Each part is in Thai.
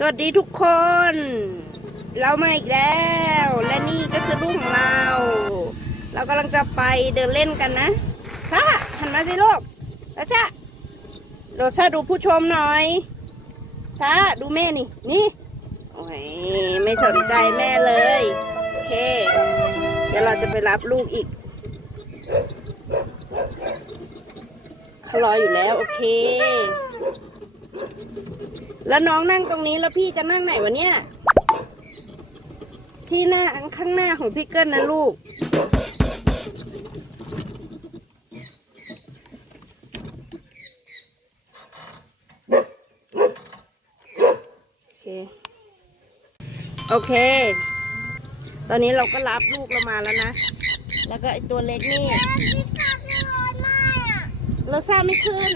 สวัสดีทุกคน เรามาอีกแล้ว และนี่ก็คือลูกของเรา เรากำลังจะไปเดินเล่นกันนะค่ะหันมาสิลูกแล้วจ้าโรซ่าดูผู้ชมหน่อยช้าดูแม่นี่ นี่ โอ้ย ไม่สนใจแม่เลย โอเค เดี๋ยวเราจะไปรับลูกอีกเขารออยู่แล้ว โอเค แล้วน้องนั่งตรงนี้แล้วพี่จะนั่งไหนวะเนี่ย ที่หน้าข้างหน้าของพี่เกิ้ลนะลูก โอเค โอเค ตอนนี้เราก็รับลูกเรามาแล้วนะ แล้วก็ไอตัวเล็กนี่เราทราบไม่ขึ้น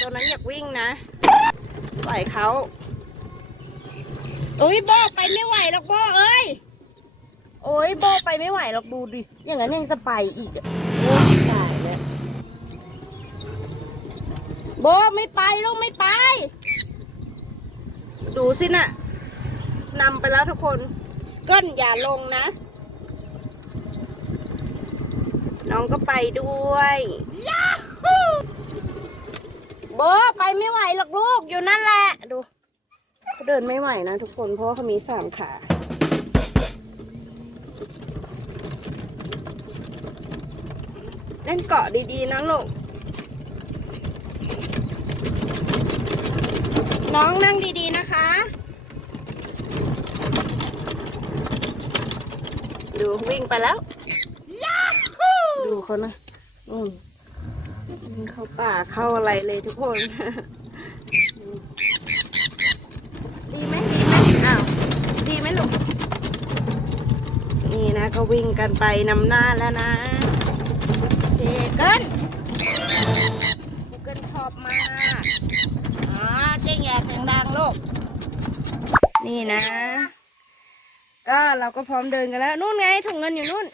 ตัวนั้นอยากวิ่งนะ ปล่อยเขา โอ้ยโบไปไม่ไหวหรอกโบเอ้ย โอ้ยโบไปไม่ไหวหรอกดูดิ อย่างนั้นยังจะไปอีกอะโอ้ยตายแล้วโบไม่ไปลูกไม่ไป ดูสินะ่ะนำไปแล้วทุกคนก้นอย่าลงนะ น้องก็ไปด้วยโบไปไม่ไหวหรอกลูกอยู่นั่นแหละ ดู เขาเดินไม่ไหวนะทุกคนเพราะว่าเขามีสามขาเล่นเกาะดีๆนะลูกน้องนั่งดีๆนะคะ ดูวิ่งไปแล้ว ดูเขานะอืมเข้าป่าเข้าอะไรเลยทุกคน ดีไหมดีไหมอ้าว ดีไหมลูก นี่นะก็ วิ่งกันไปนำหน้าแล้วนะเจเกินเกินชอบมากอ๋อเจ๊แย่เสียงดังลูกนี่นะ ก็เราก็พร้อมเดินกันแล้ว นู่นไงถุงเงินอยู่นู่น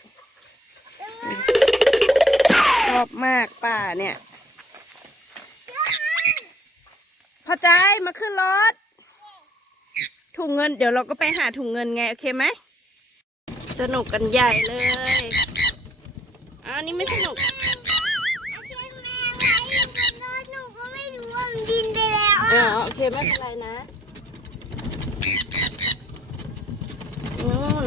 ชอบมากป่าเนี่ยพอใจมาขึ้นรถถุงเงินเดี๋ยวเราก็ไปหาถุงเงินไง โอเคไหม สนุกกันใหญ่เลยอะอันนี้ไม่สนุกเออโอเคไม่เป็นไรนะนู่น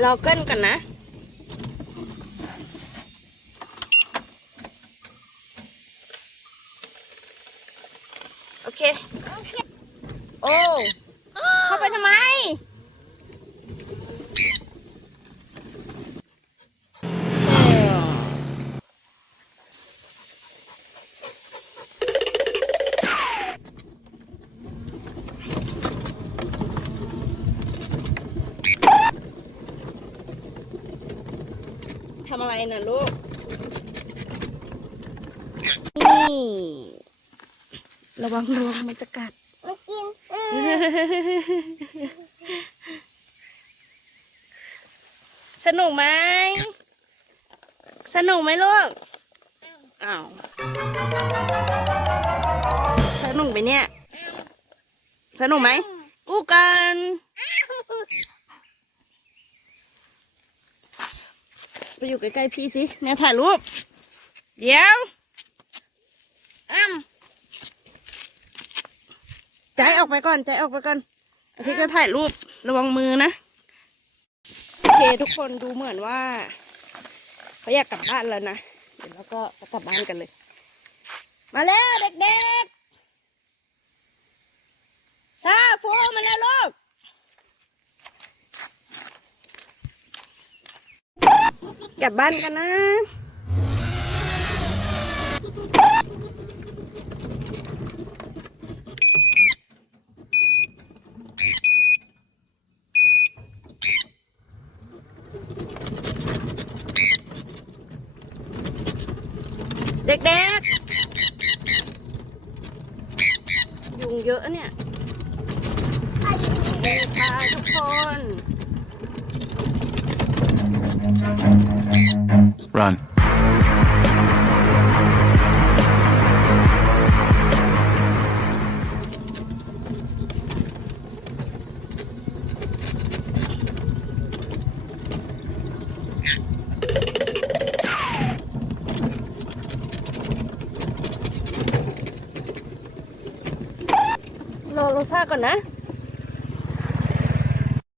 เราเกินกันนะ อเค โอ้ เข้าไปทำไม ทำอะไรน่ะลูก นี่ ระวังรวงมันจะกัดมากินสนุกไหม สนุกไหมลูก อ้าว สนุกไหมเนี่ย สนุกไหมกูกันไปอยู่ใกล้ๆพี่สิแม่ถ่ายรูป เดี๋ยวอ้ำ ใจออกไปก่อน ใจออกไปก่อนพี่จะถ่ายรูประวังมือนะ โอเคทุกคนดูเหมือนว่าเขาอยากกลับบ้านแล้วนะ เดี๋ยวเราก็กลับบ้านกันเลย มาแล้วเด็กๆซาโฟมาแล้วลูกกลับบ้านกันนะ เด็กๆ ยุงเยอะเนี่ยนี่ค่ะทุกคน Run. รอราก่อนนะ